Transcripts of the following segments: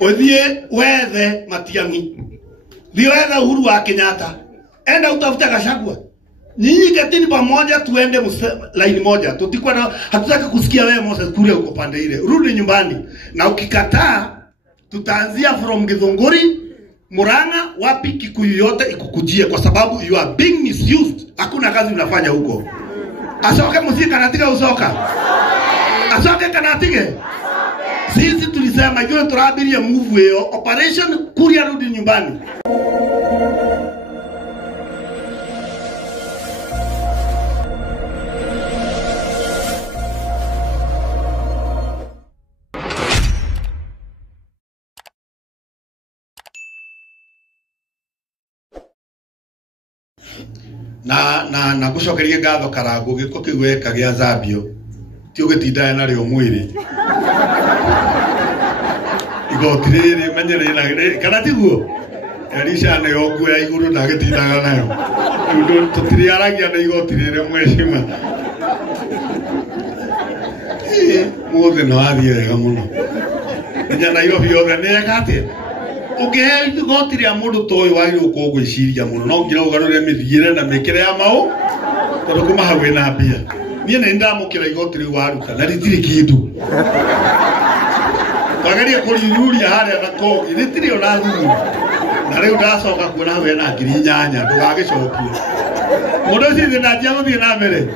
Othie wethe Matiang'i. Thie wethe Uhuru wa Kenyatta. Enda utafute Gachagua. Nyinyi ketini pamoja tuende line moja. Tutikwenda hatutaki kusikia wewe Moses Kuria uko pande ile. Rudi nyumbani. Na ukikataa tutaanzia from Githunguri, Murang'a, wapi Kikuyu yote ikukujie kwa sababu you are being misused. Hakuna kazi unafanya huko. Asoke musika kanatika usoka. Asoke kanatige. Sisi tulisema yule turabiria move hiyo operation Kuria rudi nyumbani. Na gucokeria ngatho Karangu giko kiweka gya Zambio ti ugitinda na rio mwiri igotire menyere na kana tiguo erisha ne ogwe iguru na gitindaga nayo ndu tutiri aragia na igotire mweshima mothe no athie wega muno nyana iyo biothe ne gate ugehe igotire ya mundu toy wagire ukogwiciria muno no ngira ugarure mithiire na mikire ya mau tondu kuma hawe na mbia nie ne ndamukira igotire waruta na ritiri kindu twagarie kuriruria haria na kogi ritiri ona thuru na riu ndacoka kuona hawe na ngiri 8 ndugagicokio mundu ucio na njia guthie na mbere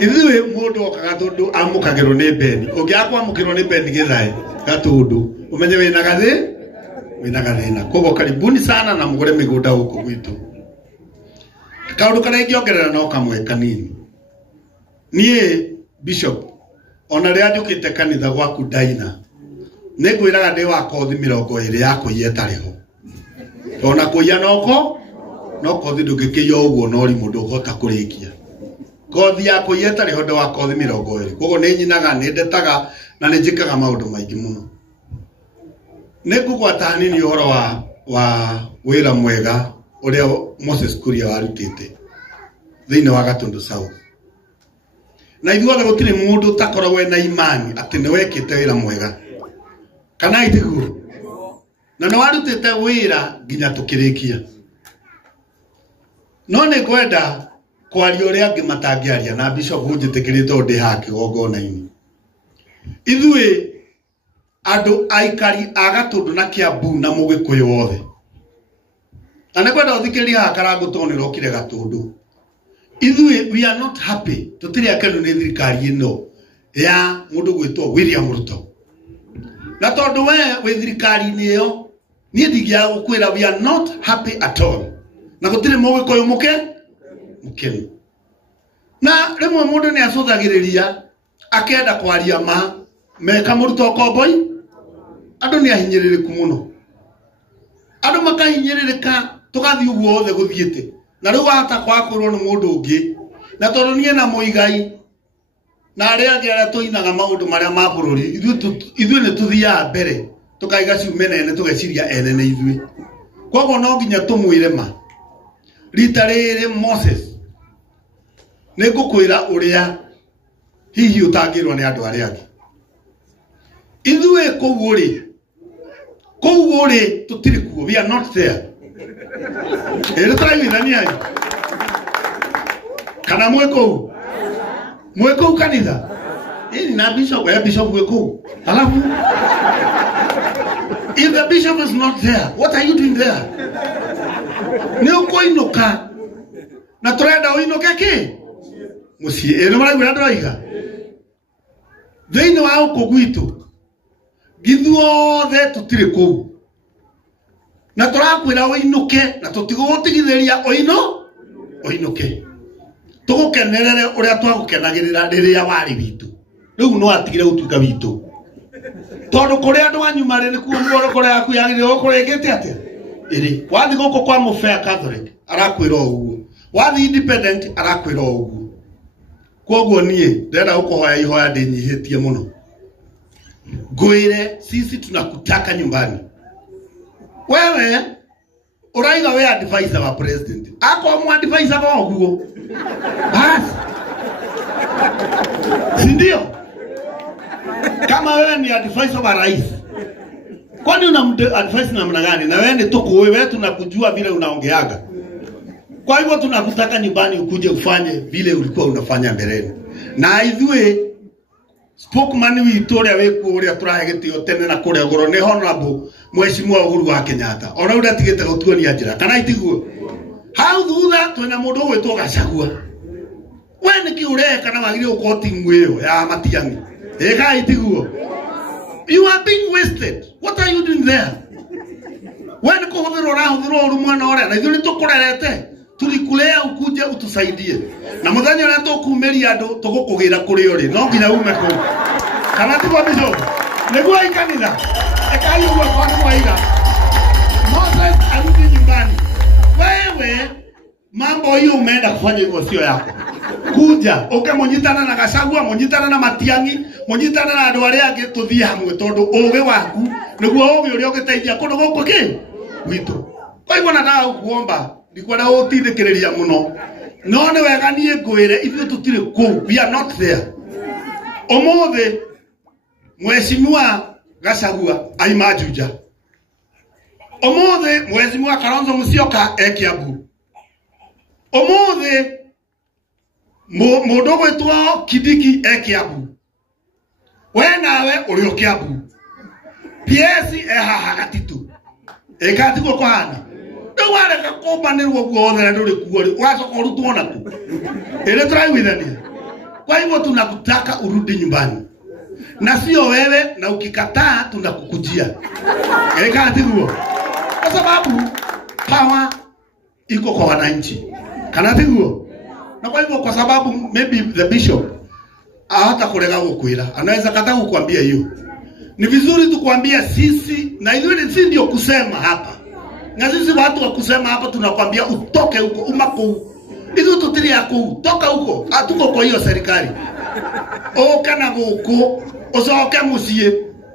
ithuĩ mundu okaga tondu amukagirwo ni beni ungiakwa amukirwo ni beni githae gatundu umenye wina gathina kogo karibuni sana na mugore migunda huko gwitu kaundu kana ingiongerera no kamwe kanini nie bishop ona ria njukite kanitha gwaku Daina ningwiraga ndi wa kothi 20 ya kuiya tariho ona kuiya no kothi ndungikiyo uguo no ri mundu uhota kurikia kothi ya kuiya tariho ndi wa kothi 20 kogo ni nyinaga ni ndetaga na ni njikaga maundu maingi muno Negugwata hanini uhoro wa wira mwega uria Moses Kuria warutite thiine wa Gatundu South. Na ithuothe gutire mundu takoragwo na imani ati ni wekite wira mwega. Kana itigu. Na no warutite wira nginya tukirikia. No ne kwenda kwaria uria angi matangiaria na bishop hunjitikirite undi hake gogona-ini. Ithuĩ andu aikari Gatundu na Kiambu na Mugikuyu wothe ane kwenda uthikiriria Karangu toni rokire Gatundu ithuĩ we are not happy tutiri akenu ni thirikari ino ya mundu gwitwo William Ruto na tondu we thirikari niyo nie ndigia gukwira we are not happy at all na gutire Mugikuyu mukeni na rimwe mundu ni acuthagiriria akenda kwaria meka Muruto komboi andu ni ahinyiririku muno andu makahinyirika tugathi uguo othe guthiete na riu hata kwakurwo ni mundu ungi na tondu nie na muigai na aria angi aria tuinaga maundu maria ma bururi ithuĩ ni tuthia mbere tukaiga ciumenene tugeciria enene ithuĩ koguo no nginya tumwire ma rita rĩrĩ Moses ni ngukwira uria hihi utangirwo ni andu aria angi ithuĩ kũu ũrĩ tutiri kuo we are not there tũraiguithania kana mwĩ kũu kanitha na bishop wĩ kũu alafu if the bishop is not there what are you doing there nĩ ũkũinũka na tũrenda ũinũke kĩ mũciĩ nĩ maraigua ndĩraiga thĩinĩ wa gũkũ gwitũ githuothe tutire kuu na turakwira uinuke na tutigũtigithĩria uinuke tugukenerere uria twagukenagirira riria wari witu riu no atigire gutuika witu tondu kuria andu anyu mari ni kuo muoro kuria yaku yagire gukurengete atia iri wathi guku kwa mufea Catholic arakwira uguo wathi independent arakwira uguo koguo nie ndenda gukuhoya ihoya ndinyihitie muno Gwire sisi tunakutaka nyumbani. Wewe uraiga we advisor wa president. Ako mu advisor wa oguo. Basi. Sindio? Kama wewe ni advisor wa rais. Kwani una advice namna gani? Na wewe ni tuko wewe tunakujua vile unaongeaga. Kwa hivyo tunakutaka nyumbani ukuje ufanye vile ulikuwa unafanya mbeleni. Na ithuĩ spokesman witũ ũrĩa wĩkuo ũrĩa tũrahegĩtio tene na kũrĩa goro nĩ honorable Mheshimiwa Uhuru wa Kenyatta. Ona ũrĩa atigĩte gũtuonia njĩra. Kana itiguo. Hau thutha twĩna mũndũ ũgwĩtwo Gachagua. We nĩkĩ ũreka na wagire ũkorwo timu ĩyo ya Matiang'i. Ĩka itiguo. You are being wasted. What are you doing there? We nĩ kũhũthĩrwo ũrahũthĩrwo ũru mwena ũrĩa. Na ithuĩ nĩ tũkũrerete. Tulikulea ukuje utusaidie. Na muthenya ũrĩa tũkumeria andũ tũgũkũgĩra kũrĩ ũrĩ. No nginya ume kũ. Kana tiguo bicho. Nĩguo ikanitha. Eka hiyo kwa kwaiga. Moses arudi nyumbani. Wewe mambo hiyo umeenda kufanya hivyo sio yako. Kuja ukamonyitana na Gachagua, monyitana na Matiang'i, monyitana na andũ arĩa angĩ tũthie hamwe tondũ ũũgĩ waku nĩguo ũũgĩ ũrĩa ũgĩteithia kũndũ gũkũ kĩ gwitũ. Kwa hivyo nataka kuomba ndikwenda ũtithĩkĩrĩria mũno. No nĩ wega niĩ ngwĩre ithuĩ tũtirĩ kũu. We are not there. Ũmũthĩ Mheshimiwa Gachagua aima Juja. Ũmũthĩ Mheshimiwa Kalonzo Musyoka Kiambu. Ũmũthĩ mũndũ gwĩtwo Kindiki Kiambu. We nawe ũrĩ o Kiambu. PS haha Gatitu. Ĩgatiguo kũhana. Ndio wale kakombanĩrwo guothe na ndũrĩ kuo rĩ. Wacoka ũrutwo naku. Ile tũraiguithania. Kwa hivyo tunakutaka urudi nyumbani. Na sio wewe na ukikataa tunakukujia. Ĩgatiguo. Kwa sababu power iko kwa wananchi. Kana tiguo. Na kwa hivyo kwa sababu maybe the bishop hata kulega kukwira anaweza kataa kukuambia hiyo. Ni vizuri tukwambia sisi na hiyo si ndio kusema hapa. Na sisi watu wa kusema hapa tunakwambia utoke huko umako. Hizo tutiri yako toka huko. Hatuko kwa hiyo serikali. Kana guku ucoke mucie.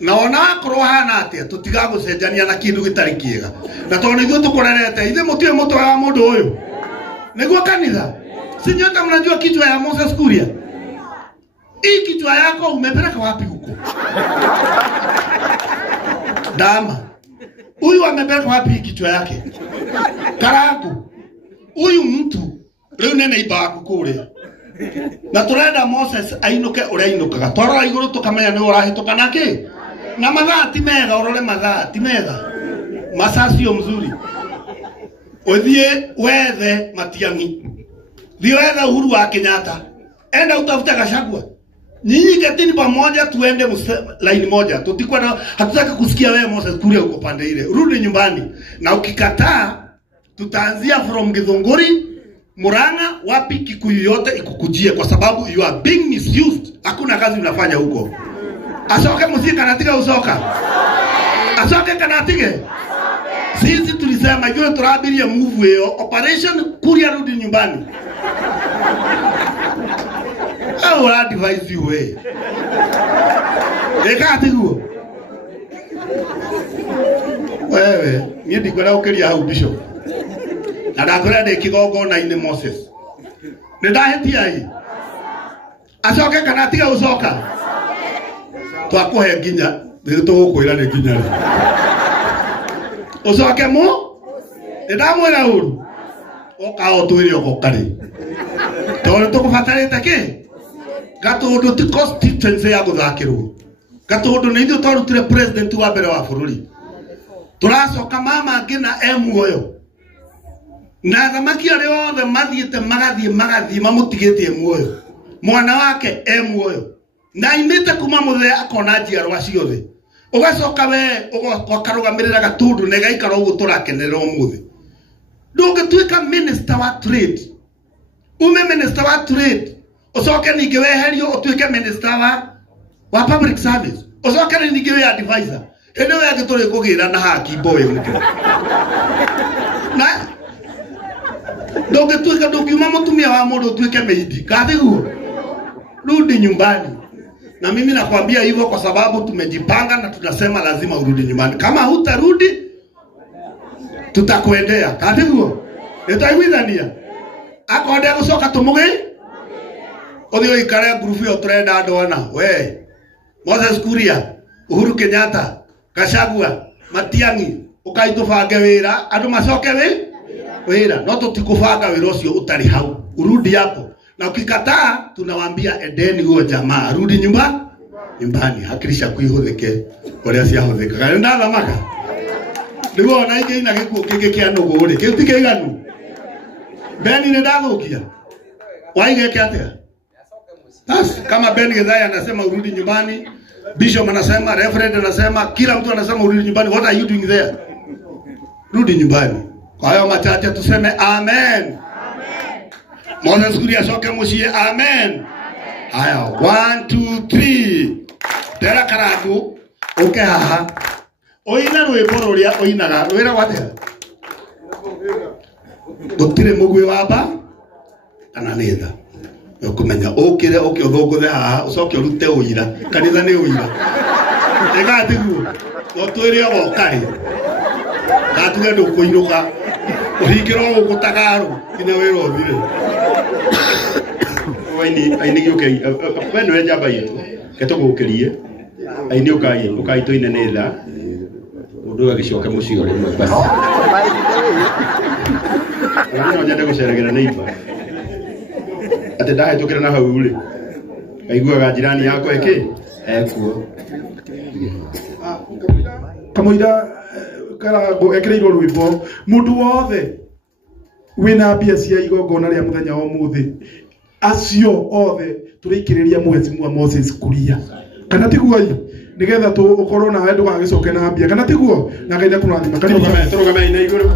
Na ona akorwo hana atia tutigagucenjania na kindu gitari kiega. Na tondũ ithuĩ tũkũrerete ithe mũtiwe mũtwe wa mũndũ ũyũ. Nĩguo kanitha. Si nyote mnajua kichwa ya Moses Kuria? Hii kichwa yako umepeleka wapi huko? Dama. Huyu amepeleka wapi kichwa yake? Karagu. Huyu mtu leo nene ibaku kule. Na turenda Moses ainuke ũrĩa ainukaga. Twarora igũrũ tukamenya nĩ ũrahĩtũka nake. Na mathaa ti mega ũrore mathaa ti mega. Masaa sio mzuri. Uthie wethe Matiang'i. Thie wethe Uhuru wa Kenyatta. Enda utafuta Gachagua. Nyinyi ketini pamoja tuende line moja. Tutakuwa na hatutaki kusikia wewe Moses Kuria uko pande ile. Rudi nyumbani. Na ukikataa tutaanzia from Githunguri, Murang'a, wapi Kikuyu yote ikukujie kwa sababu you are being misused. Hakuna kazi unafanya huko. Asoke muziki kanatika usoka. Asoke kanatige. Sisi tulisema hiyo turabiria move hiyo operation Kuria rudi nyumbani. I will advise you way. Ekatiguo. Wewe, niĩ ndikwenda ũkĩria hau bishop. Na ndakwĩra ndĩ kĩgongona-inĩ Moses. Nĩ ndahĩtia hii. Acoke kana tiga ũcoka. Twakũhe nginya, nĩ tũgũkwĩra nĩ nginya rĩ. Ũcoke mu? Nĩ ndamwĩra ũru. Oka ũtwĩre ũgoka rĩ. Tondũ tũkũbatarĩte kĩ? Gatundu ti constituency ya guthakirwo. Gatundu nĩ ithuĩ twarutire president wa mbere wa bũrũri. Turacoka mama ngina muoyo. Na thamaki arĩa othe mathiĩte magathiĩ mamũtigĩtie muoyo. Mwana wake muoyo. Na imĩte kuma mũthee akona njiarwa ciothe. Ũgacoka we ũkarũgamĩrĩra Gatundu na ĩgaikara ũguo tũrakenerera ũmũthĩ. Ndũngĩtuĩka minister wa trade. Ume minister wa trade. Usoke ningĩ weherio utuĩke minister wa public service. Usoke ningĩ we advisor. Hĩndĩ ĩyo yake tũrĩ kũgĩra na haki boy mũkĩra. Na ndũngĩtuĩka ndũngiuma mũtumia wa mũndũ utuĩke meidi. Gathiguo. Rudi nyumbani. Na mimi nakwambia hivyo kwa sababu tumejipanga na tunasema lazima urudi nyumbani. Kama hutarudi tutakuendea. Gathiguo. Nĩtwaiguithania. Akonde gucoka tumuge. Odio ikare group yo trenda ndona we Moses Kuria, Uhuru Kenyatta, Gachagua Matiangi ukaitubange wira andu macoke wira no tutikubanga wira ucio utari hau urudi hapo na ukikataa tunawaambia edeni huo jamaa rudi nyumbani hakirisha kuihuthike uria cia huthika kana ndathamaka ndigo na ingi ina gikuo kingi kia nugu ri kiu tikiganu Beni ni ndathukia waige kiatia bas kama Beni Githai anasema urudi nyumbani, Bishop anasema, Reverend anasema, kila mtu anasema urudi nyumbani. What are you doing there? Rudi nyumbani. Kwa hiyo machache tuseme amen. Amen. Moses kuria soke mushie amen. Haya 1 2 3 tera karatu okay haha oina rwimbo ruria oinaga rwira watia gutire mugwe wamba kana nitha ukumenya ukire uthunguthe haha ucoke urute uira kanitha ni uira egatigu no twire ogokari gatuge ndukuiruka uhingirwo gutagaru kinya wira uthire aini gioke wenu enja bayitu ketugukirie aini ukai to inenetha undu agicoka mucio rimwe basi no nyende guceregera neighbor ate ndahe tukira na hau ri aiguaga jirani yako eki ekuo kamuira karago ekireirwo rwimbo mundu wothe wina mbia cia igongona ria muthenya wa muthi acio othe turikiriria Mheshimiwa Moses Kuria kana tiguoi nigetha tu ukorwo na wendi wa gicoke na mbia kana tiguo na ngaitha kunathima kana turugame ina iguru